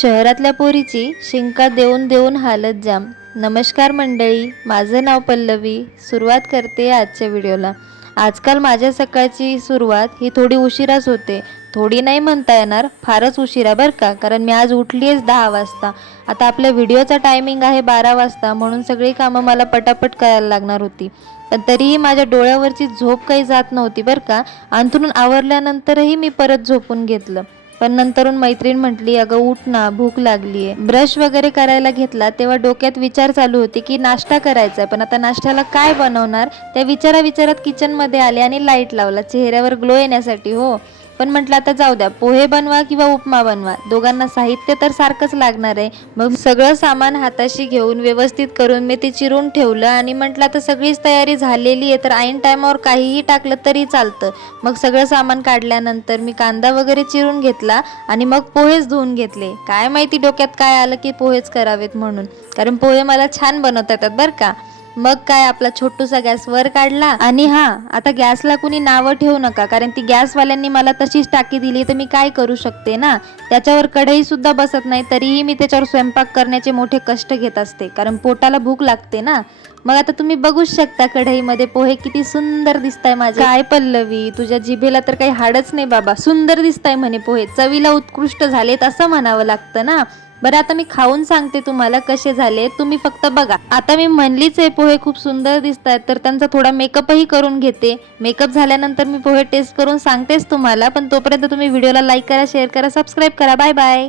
शहरातल्या पोरीची शिंका देऊन देऊन हालत जाम। नमस्कार मंडळी, माझं नाव पल्लवी। सुरुवात करते आजच्या व्हिडिओला। आजकाल माझ्या सकाळची सुरुवात ही थोडी उशिराच होते। थोडी नाही म्हणता येणार, फारच उशिरा बरं का, कारण मी आज उठलीच 10 वाजता। आता आपल्या व्हिडिओचा टायमिंग आहे 12 वाजता, म्हणून सगळी कामं मला पटापट करायला लागणार होती। पण तरीही माझ्या डोळ्यावरची झोप काही जात नव्हती बरं का। अंथरूण आवरल्यानंतरही मी परत झोपून घेतलं। पण नंतरून मैत्रीण म्हटली, अगं उठ ना, भूक लागलीये। ब्रश वगैरे करायला घेतला तेव्हा डोक्यात विचार चालू होते की नाश्ता करायचा, पण आता नाश्त्याला काय बनवणार, त्या विचारात किचन मध्ये आले आणि लाईट लावला चेहऱ्यावर ग्लो येण्यासाठी हो। पण म्हटलं आता जाऊ द्या, पोहे बनवा किंवा उपमा बनवा, दोघांना साहित्य तर सारखंच लागणार आहे। मग सगळं सामान हाताशी घेऊन व्यवस्थित करून मी ते चिरून ठेवलं आणि म्हटलं आता सगळीच तयारी झालेली आहे, तर ऐन टायमावर काहीही टाकलं तरी चालतं। मग सगळं सामान काढल्यानंतर मी कांदा वगैरे चिरून घेतला आणि मग पोहेच धुवून घेतले। काय माहिती डोक्यात काय आलं की पोहेच करावेत म्हणून, कारण पोहे मला छान बनवता येतात बरं का। मग काय आपला छोटूसा गॅस वर काढला आणि आता गॅसला कुणी नावं ठेवू नका, कारण ती गॅसवाल्यांनी मला तशीच टाकी दिली तर मी काय करू शकते ना। त्याच्यावर कढई सुद्धा बसत नाही, तरीही मी त्याच्यावर स्वयंपाक करण्याचे मोठे कष्ट घेत असते, कारण पोटाला भूक लागते ना। मग आता तुम्ही बघूच शकता कढईमध्ये पोहे किती सुंदर दिसताय माझे। काय पल्लवी, तुझ्या जिभेला तर काही हाडच नाही बाबा, सुंदर दिसताय म्हणे पोहे, चवीला उत्कृष्ट झालेत असं म्हणावं लागतं ना। बरं आता मी खाऊन सांगते तुम्हाला कसे झाले, तुम्ही फक्त बघा। आता मी म्हणलीच आहे पोहे खूप सुंदर दिसतात, तर त्यांचा थोडा मेकअपही करून घेते। मेकअप झाल्यानंतर मी पोहे टेस्ट करून सांगतेच तुम्हाला, पण तोपर्यंत तुम्ही व्हिडिओला लाईक करा, शेअर करा, सबस्क्राईब करा। Bye bye.